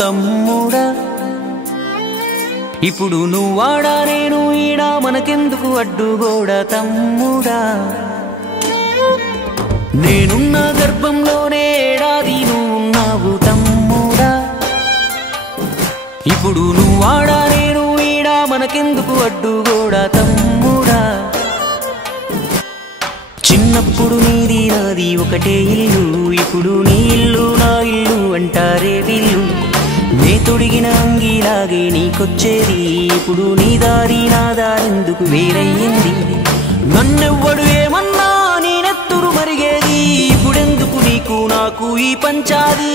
తమ్ముడా ఇప్పుడు నువ్వాడా నేను ఈడా మనకెందుకు అడ్డుగోడా తమ్ముడా నేనున్న గర్భంలోనే ఏడాది నువ్వున్నావు తమ్ముడా ఇప్పుడు నువ్వాడా నేను ఈడా మనకెందుకు అడ్డుగోడా తమ్ముడా చిన్నప్పుడు నీది నాది ఒకటే ఇల్లు ఇప్పుడు నీ ఇల్లు నా ఇల్లు అంటారే వీళ్ళు నే తొడిగిన అంగీలాగే నీకొచ్చేది ఇప్పుడు నీ దారి నా దారెందుకు వేరయ్యింది నన్నెవ్వడు ఏమన్నా నేనెత్తురు మరిగేది ఇప్పుడెందుకు నీకు నాకు ఈ పంచాది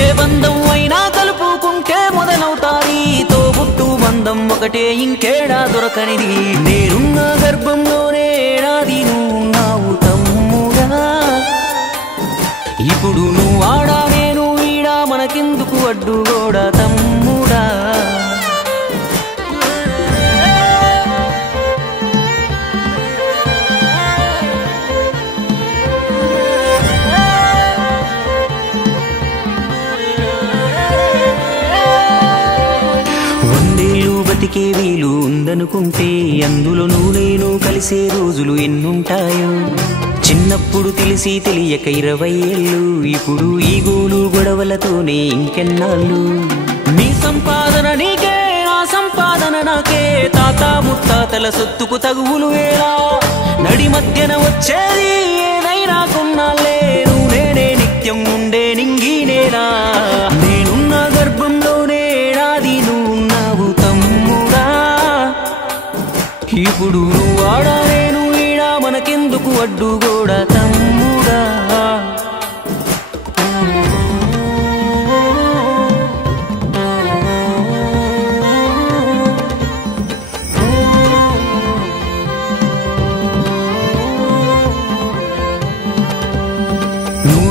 ఏ బంధం అయినా కలుపుకుంటే మొదలవుతాది తోబుట్టు బంధం ఒకటే ఇంకేడా దొరకనిది నేనున్న గర్భంలోనే ఏడాది నువ్వున్నావు తమ్ముడా ఇప్పుడు నువ్వాడా నేను ఈడా మనకెందుకు అడ్డుగోడా తమ్ముడా వందేళ్ళు బతికే వీలు ఉందనుకుంటే అందులో నేను కలిసే రోజులు ఎన్నుంటాయో చిన్నప్పుడు తెలిసి తెలియక 20 ఏళ్ళు ఇప్పుడు ఈ గోలు గొడవలతోనే ఇంకెన్నాళ్ళు నీ సంపాదన నీకే నా సంపాదన నాకే తాత ముత్తాతల సొత్తుకు తగువులు వేలా నడి మధ్యన వచ్చేది ఏదైనా కొన్నాళ్ళే నువ్వు నేనే నిత్యం ఉండే నింగినేనా నేనున్న గర్భంలోనే ఏడాది నువ్వున్నావు తమ్ముడా ఇప్పుడు నువ్వాడా నేను ఈడా మనకెందుకు అడ్డుగోడా తమ్ముడా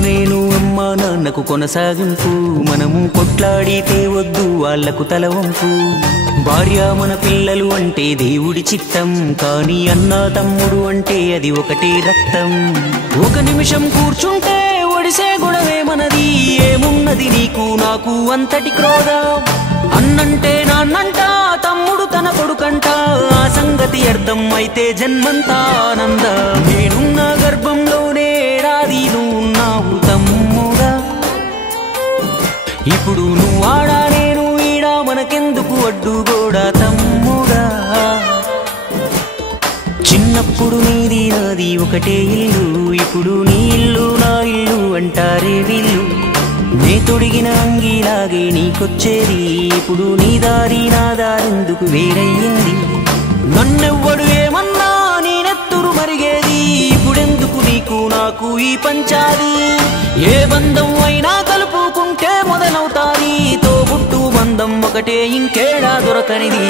నేను అమ్మా నాన్నకు కొనసాగింపు మనము కొట్లాడితే వద్దు వాళ్లకు తలవంపు భార్య మన పిల్లలు అంటే దేవుడి చిత్తం కానీ అన్న తమ్ముడు అంటే అది ఒకటే రక్తం ఒక నిమిషం కూర్చుంటే ఒడిసే గొడవే మనది ఏమున్నది నీకు నాకు అంతటి క్రోధం అన్నంటే నాన్నంట తమ్ముడు తన కొడుకంట ఆ సంగతి అర్థం అయితే జన్మంతా ఆనంద నేనున్న గర్భంలోనే ఏడాది నువ్వున్నావు తమ్ముడా ఇప్పుడు నువ్వాడా నేను ఈడా మనకెందుకు అడ్డుగోడా తమ్ముడా చిన్నప్పుడు నీది నాది ఒకటే ఇల్లు ఇప్పుడు నీ ఇల్లు నా ఇల్లు అంటారే వీళ్ళు నే తొడిగిన అంగీలాగే నీకొచ్చేది ఇప్పుడు నీ దారి నా దారెందుకు వేరయ్యింది నన్నెవ్వడు ఏమన్నా నేనెత్తురు మరిగేది ఇప్పుడెందుకు నీకు నాకు ఈ పంచాది ఏ బంధం అయినా కలుపుకుంటే మొదలవుతాది తోబుట్టు బంధం ఒకటే ఇంకేడా దొరకనిది